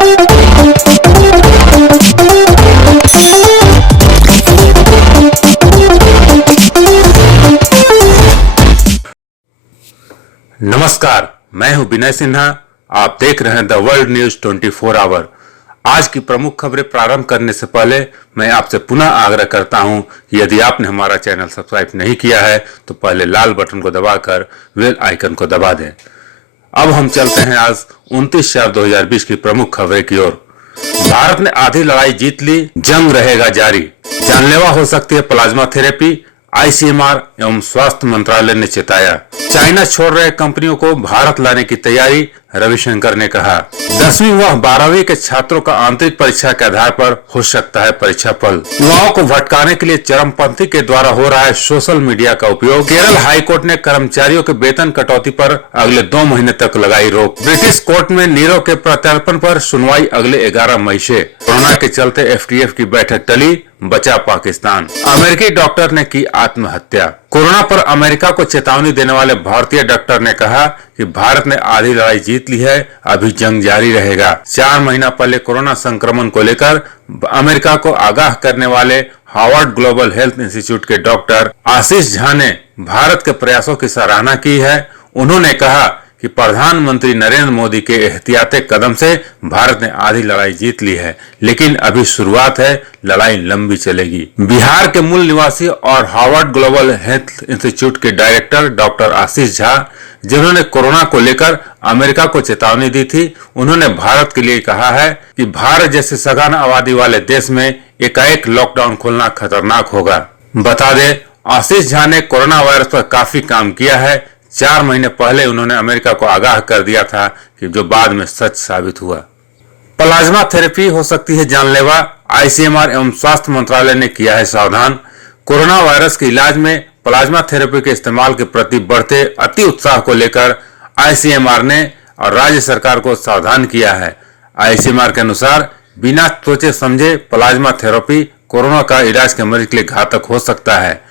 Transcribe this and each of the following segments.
नमस्कार, मैं हूं विनय सिन्हा। आप देख रहे हैं द वर्ल्ड न्यूज 24 आवर। आज की प्रमुख खबरें प्रारंभ करने से पहले मैं आपसे पुनः आग्रह करता हूं कि यदि आपने हमारा चैनल सब्सक्राइब नहीं किया है तो पहले लाल बटन को दबाकर बेल आइकन को दबा दें। अब हम चलते हैं आज 29/4/2020 की प्रमुख खबरें की ओर। भारत ने आधी लड़ाई जीत ली, जंग रहेगा जारी। जानलेवा हो सकती है प्लाज्मा थेरेपी, आईसीएमआर एवं स्वास्थ्य मंत्रालय ने चेताया। चाइना छोड़ रहे कंपनियों को भारत लाने की तैयारी, रविशंकर ने कहा। 10वीं व 12वीं के छात्रों का आंतरिक परीक्षा के आधार पर हो सकता है परीक्षा फल। युवाओं को भटकाने के लिए चरमपंथी के द्वारा हो रहा है सोशल मीडिया का उपयोग। केरल हाईकोर्ट ने कर्मचारियों के वेतन कटौती पर अगले 2 महीने तक लगाई रोक। ब्रिटिश कोर्ट में नीरव के प्रत्यार्पण पर सुनवाई अगले 11 मई से। कोरोना के चलते एफटीएफ की बैठक टली, बचा पाकिस्तान। अमेरिकी डॉक्टर ने की आत्महत्या। कोरोना पर अमेरिका को चेतावनी देने वाले भारतीय डॉक्टर ने कहा कि भारत ने आधी लड़ाई जीत ली है, अभी जंग जारी रहेगा। 4 महीना पहले कोरोना संक्रमण को लेकर अमेरिका को आगाह करने वाले हार्वर्ड ग्लोबल हेल्थ इंस्टीट्यूट के डॉक्टर आशीष झा ने भारत के प्रयासों की सराहना की है। उन्होंने कहा कि प्रधानमंत्री नरेंद्र मोदी के एहतियाती कदम से भारत ने आधी लड़ाई जीत ली है, लेकिन अभी शुरुआत है, लड़ाई लंबी चलेगी। बिहार के मूल निवासी और हार्वर्ड ग्लोबल हेल्थ इंस्टीट्यूट के डायरेक्टर डॉक्टर आशीष झा, जिन्होंने कोरोना को लेकर अमेरिका को चेतावनी दी थी, उन्होंने भारत के लिए कहा है कि भारत जैसे सघन आबादी वाले देश में एकाएक लॉकडाउन खोलना खतरनाक होगा। बता दें, आशीष झा ने कोरोना वायरस पर काफी काम किया है। 4 महीने पहले उन्होंने अमेरिका को आगाह कर दिया था कि जो बाद में सच साबित हुआ। प्लाज्मा थेरेपी हो सकती है जानलेवा, आईसीएमआर एवं स्वास्थ्य मंत्रालय ने किया है सावधान। कोरोना वायरस के इलाज में प्लाज्मा थेरेपी के इस्तेमाल के प्रति बढ़ते अति उत्साह को लेकर आईसीएमआर ने और राज्य सरकार को सावधान किया है। आईसीएमआर के अनुसार बिना सोचे समझे प्लाज्मा थेरेपी कोरोना का इलाज के मरीज के लिए घातक हो सकता है।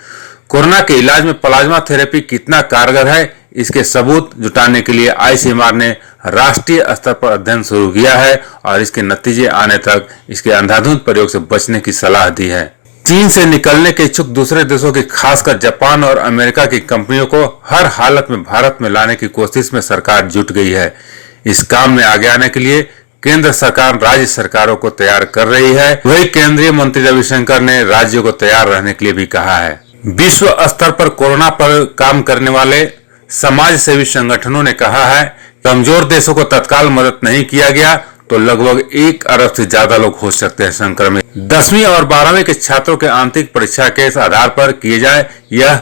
कोरोना के इलाज में प्लाज्मा थेरेपी कितना कारगर है, इसके सबूत जुटाने के लिए आईसीएमआर ने राष्ट्रीय स्तर पर अध्ययन शुरू किया है और इसके नतीजे आने तक इसके अंधाधुंध प्रयोग से बचने की सलाह दी है। चीन से निकलने के इच्छुक दूसरे देशों की, खासकर जापान और अमेरिका की कंपनियों को हर हालत में भारत में लाने की कोशिश में सरकार जुट गई है। इस काम में आगे आने के लिए केंद्र सरकार राज्य सरकारों को तैयार कर रही है। वही केंद्रीय मंत्री रविशंकर ने राज्यों को तैयार रहने के लिए भी कहा है। विश्व स्तर पर कोरोना पर काम करने वाले समाज सेवी संगठनों ने कहा है, कमजोर देशों को तत्काल मदद नहीं किया गया तो लगभग 1 अरब से ज्यादा लोग हो सकते हैं संक्रमित। 10वीं और 12वीं के छात्रों के आंतरिक परीक्षा के आधार पर किए जाए, यह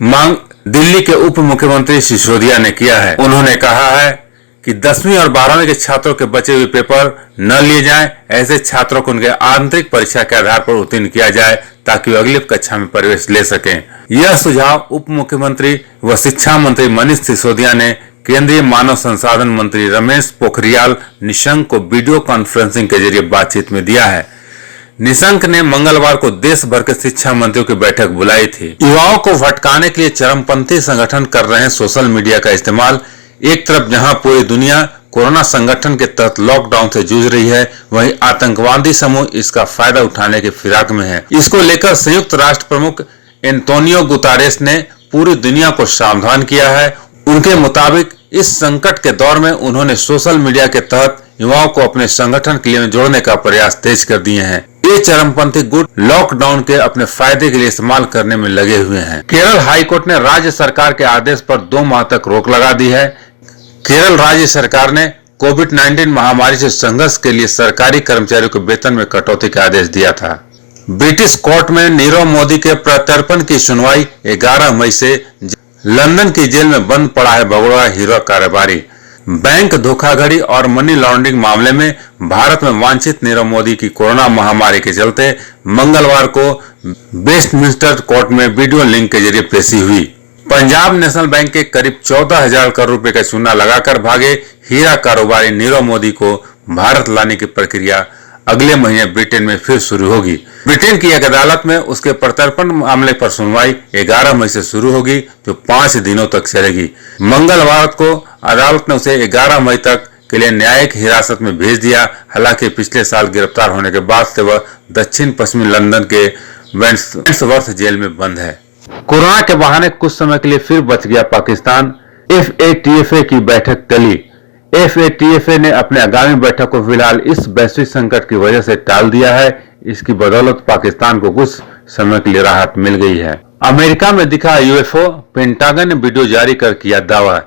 मांग दिल्ली के उप मुख्यमंत्री सिसोदिया ने किया है। उन्होंने कहा है कि 10वीं और 12वीं के छात्रों के बचे हुए पेपर न लिए जाएं, ऐसे छात्रों को उनके आंतरिक परीक्षा के आधार पर उत्तीर्ण किया जाए ताकि वे अगली कक्षा में प्रवेश ले सकें। यह सुझाव उप मुख्यमंत्री व शिक्षा मंत्री मनीष सिसोदिया ने केंद्रीय मानव संसाधन मंत्री रमेश पोखरियाल निशंक को वीडियो कॉन्फ्रेंसिंग के जरिए बातचीत में दिया है। निशंक ने मंगलवार को देश भर के शिक्षा मंत्रियों की बैठक बुलाई थी। युवाओं को भटकाने के लिए चरमपंथी संगठन कर रहे हैं सोशल मीडिया का इस्तेमाल। एक तरफ जहां पूरी दुनिया कोरोना संगठन के तहत लॉकडाउन से जूझ रही है, वहीं आतंकवादी समूह इसका फायदा उठाने के फिराक में है। इसको लेकर संयुक्त राष्ट्र प्रमुख एंटोनियो गुतारेस ने पूरी दुनिया को सावधान किया है। उनके मुताबिक इस संकट के दौर में उन्होंने सोशल मीडिया के तहत युवाओं को अपने संगठन के लिए जोड़ने का प्रयास तेज कर दिए हैं। ये चरमपंथी गुट लॉकडाउन के अपने फायदे के लिए इस्तेमाल करने में लगे हुए हैं। केरल हाईकोर्ट ने राज्य सरकार के आदेश पर 2 माह तक रोक लगा दी है। केरल राज्य सरकार ने कोविड-19 महामारी से संघर्ष के लिए सरकारी कर्मचारियों के वेतन में कटौती का आदेश दिया था। ब्रिटिश कोर्ट में नीरव मोदी के प्रत्यार्पण की सुनवाई 11 मई से। लंदन की जेल में बंद पड़ा है भगोड़ा हीरो कारोबारी। बैंक धोखाधड़ी और मनी लॉन्ड्रिंग मामले में भारत में वांछित नीरव मोदी की कोरोना महामारी के चलते मंगलवार को वेस्टमिंस्टर कोर्ट में वीडियो लिंक के जरिए पेशी हुई। पंजाब नेशनल बैंक के करीब 14,000 करोड़ रुपए का चूना लगाकर भागे हीरा कारोबारी नीरव मोदी को भारत लाने की प्रक्रिया अगले महीने ब्रिटेन में फिर शुरू होगी। ब्रिटेन की एक अदालत में उसके प्रत्यर्पण मामले पर सुनवाई 11 मई से शुरू होगी, जो 5 दिनों तक चलेगी। मंगलवार को अदालत ने उसे 11 मई तक के लिए न्यायिक हिरासत में भेज दिया। हालांकि पिछले साल गिरफ्तार होने के बाद से वह दक्षिण पश्चिमी लंदन के वेंट्सवर्थ जेल में बंद है। कोरोना के बहाने कुछ समय के लिए फिर बच गया पाकिस्तान। FATF की बैठक टली। FATF ने अपने आगामी बैठक को फिलहाल इस वैश्विक संकट की वजह से टाल दिया है। इसकी बदौलत पाकिस्तान को कुछ समय के लिए राहत मिल गई है। अमेरिका में दिखा UFO। पेंटागन ने वीडियो जारी कर किया दावा।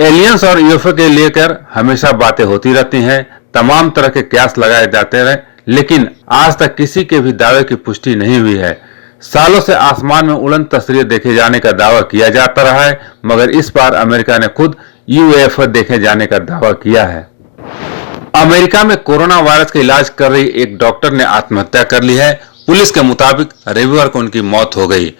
एलियंस और UFO के लेकर हमेशा बातें होती रहती हैं, तमाम तरह के कयास लगाए जाते रहे, लेकिन आज तक किसी के भी दावे की पुष्टि नहीं हुई है। सालों से आसमान में उड़न तस्वीरें देखे जाने का दावा किया जाता रहा है, मगर इस बार अमेरिका ने खुद UFO देखे जाने का दावा किया है। अमेरिका में कोरोना वायरस का इलाज कर रही एक डॉक्टर ने आत्महत्या कर ली है। पुलिस के मुताबिक रविवार को उनकी मौत हो गई।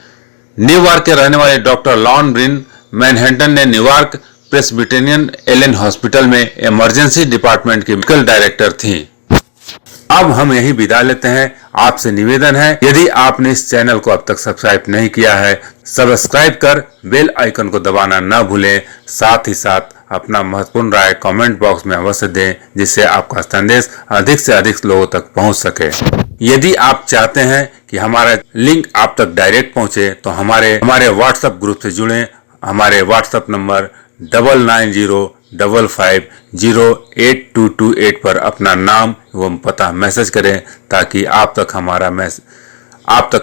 न्यूयॉर्क के रहने वाले डॉक्टर लॉन ब्रिन मैनहट्टन ने न्यूयॉर्क प्रेस्बिटेरियन एलेन हॉस्पिटल में इमरजेंसी डिपार्टमेंट की मेडिकल डायरेक्टर थी। अब हम यही विदा लेते हैं। आपसे निवेदन है, यदि आपने इस चैनल को अब तक सब्सक्राइब नहीं किया है, सब्सक्राइब कर बेल आइकन को दबाना न भूलें। साथ ही साथ अपना महत्वपूर्ण राय कमेंट बॉक्स में अवश्य दें, जिससे आपका संदेश अधिक से अधिक लोगों तक पहुंच सके। यदि आप चाहते हैं कि हमारा लिंक आप तक डायरेक्ट पहुंचे, तो हमारे व्हाट्सएप ग्रुप से जुड़ें। हमारे व्हाट्सएप नंबर 9905508228 पर अपना नाम एवं पता मैसेज करें, ताकि आप तक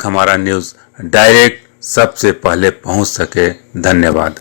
हमारा न्यूज़ डायरेक्ट सबसे पहले पहुंच सके। धन्यवाद।